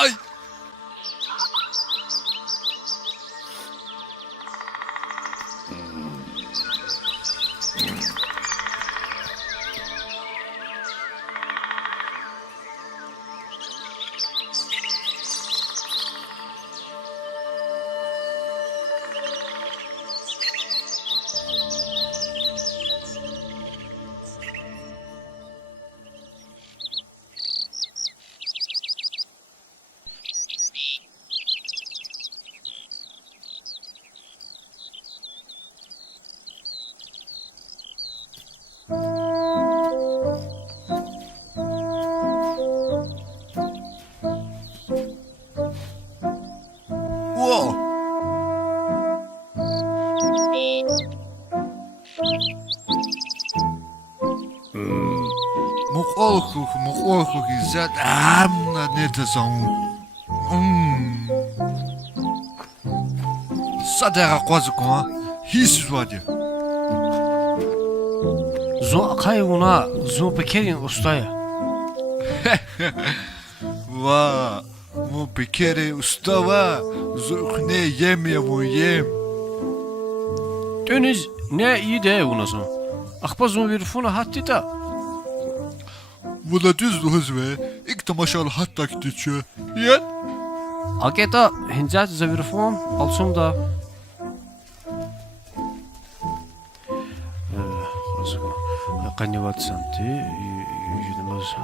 Ay. Whoa. مقالك زاد عامنا نتزعم صدق قوزكم هيس وادي Zo kayığına zo pekerin ustaya. وا مو بكري استوى زوخني يم يم يم Deniz ne iyi de unasın. Akpa zo bir funa hattı da. ولا düz hızve ilk tamaşal hatta gidişi yen Aketa hincat za bir fun alsın da. Qanivat santi yudumuz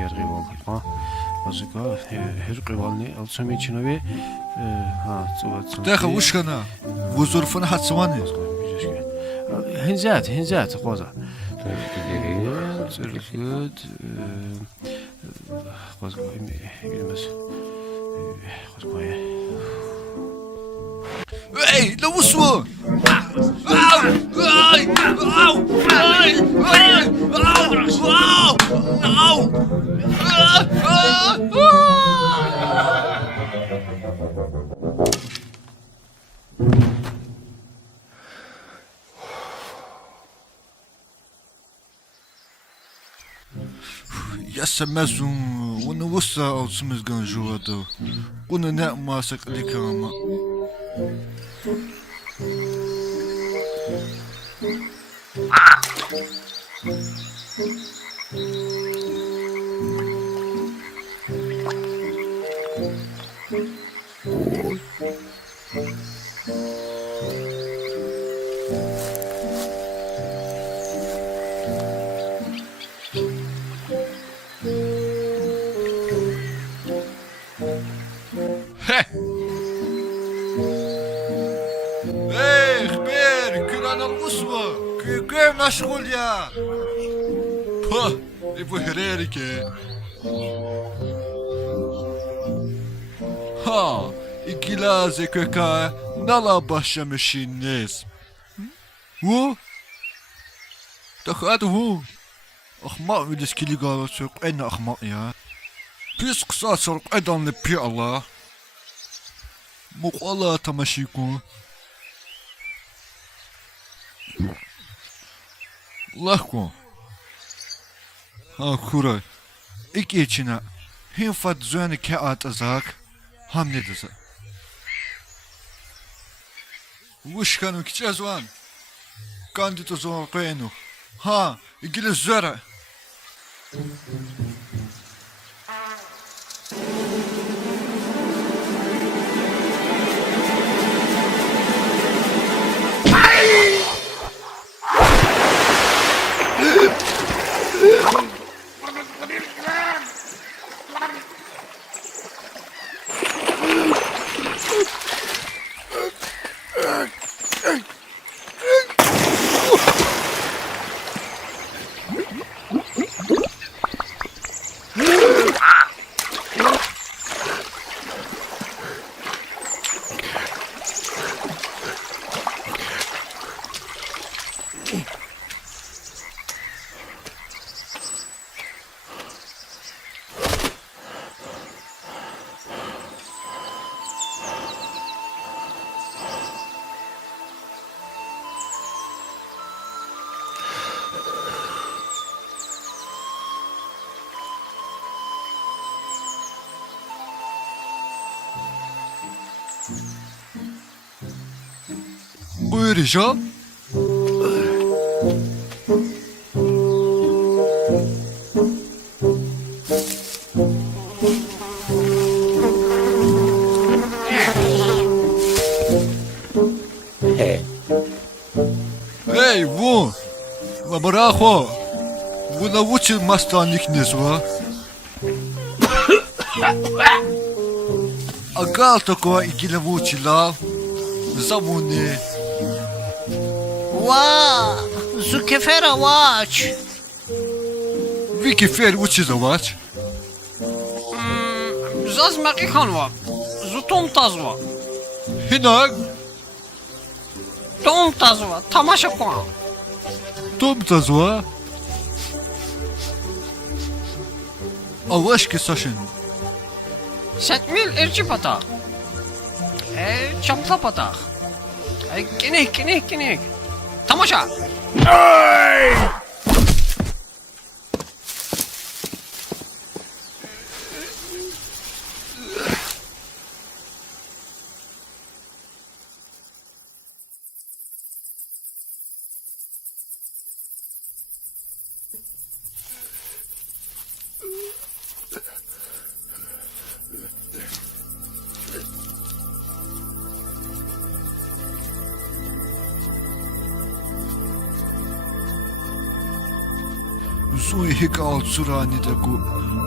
yargı oldu. Azıcık her kıvalni alsam için ve sıvat santi. داخل وش كان وظروفنا حتسواني Hincat qoza. Zırgıt qoza bilmez. Qoza. اي لو وصوا يسمزون ونوصى او سمزقان جواتو ونناء ماسك لكاما ايه خبير كنا القصوى كيف مشغول يا با ابو هريرك ها إجلازة كاكا نلا باشا مشين ناس هو تخاد هو أخماء مدس كلي قالوا سوق أنا أخماء يا بيس قصات سوق أدان لبي الله مقالة تمشيكم لهكم ها كورا إك إيشنا هين فات زواني كأت أزاك هم ندزا وش كانوا كتير زوان كان دي تزوان قينو ها إجل الزرع vereceğim. Эй, вон! Лабарахо! Вы научил мастаник незва? Агал такое и научила. Замуне. Ва, зукефера вач. Вики фер учизовач. Заз макиханва. Зутом тазва. Хинак, Том тазва. Тамаша куан. том тазва. Авашки сашин. Setmil irci pataq. Çapla pataq. Kinik. Tamaşa. Zui hikal surani da gu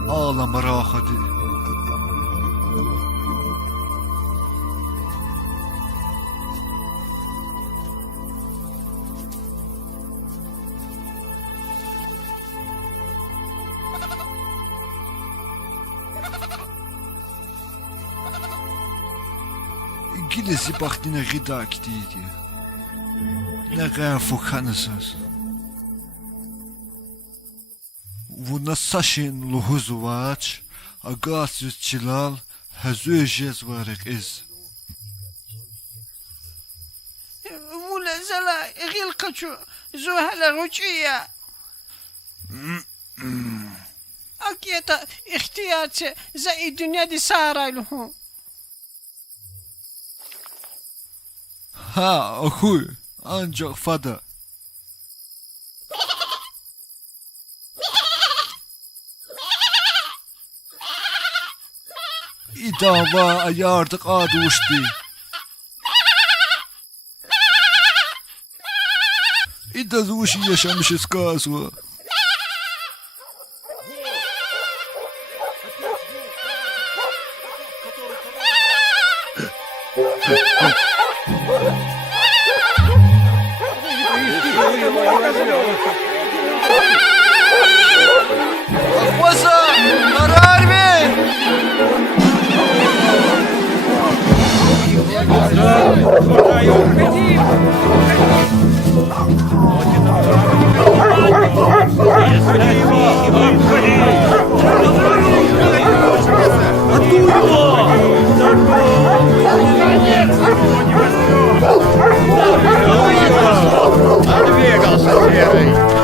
ağlama rahadi. İngilizce baktığına gıda gidiydi. Ne kadar fukanısız. Вона сашин лухузувач, агасю чилал, хазуежез варек из. Vula zala igil kaçu. Zuhala ruçiya. Akiyata ihtiyatı zai dünyada sarayluhu. Ha, ahuy, ancak fada. İdava ayardık aduşti. İda zuşi yaşamışız kazva. Akbasa, karar ver. Двигался серый.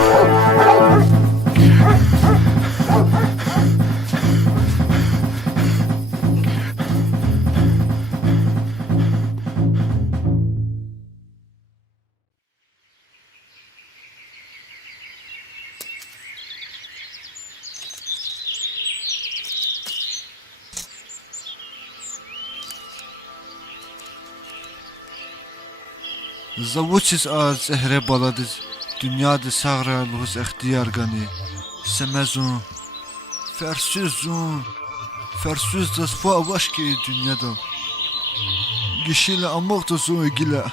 Zavutsiz az ehre baladız. Dünyada sağra luhus ihtiyar gani. Semezun. Fersüzun. Fersüz das fa vaşki dünyada. Gişile amak da zun gile.